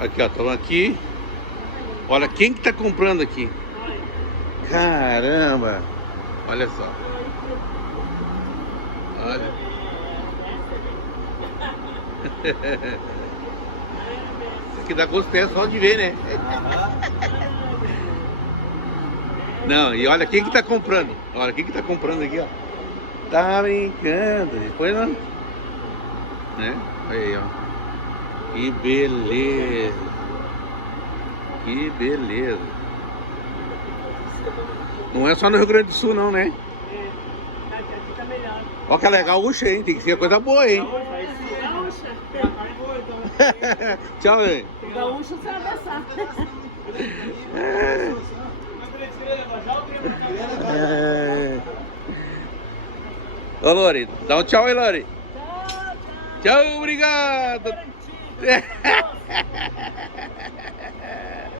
Aqui, ó, estamos aqui. Olha quem que tá comprando aqui. Caramba! Olha só. Olha. Isso aqui dá gosto até só de ver, né? Não, e olha quem que tá comprando. Olha quem que tá comprando aqui, ó. Tá brincando. Depois não. Né? Olha aí, ó. Que beleza. Que beleza. Não é só no Rio Grande do Sul, não, né? É, aqui tá melhor. Olha que legal, gaúcha, hein? Tem que ser coisa boa, hein? Gaúcha. Tchau, velho. Gaúcha você vai abraçar. Ô, Lori, dá um tchau aí, Lori. Tchau, tchau. Tchau, obrigado. Garantido.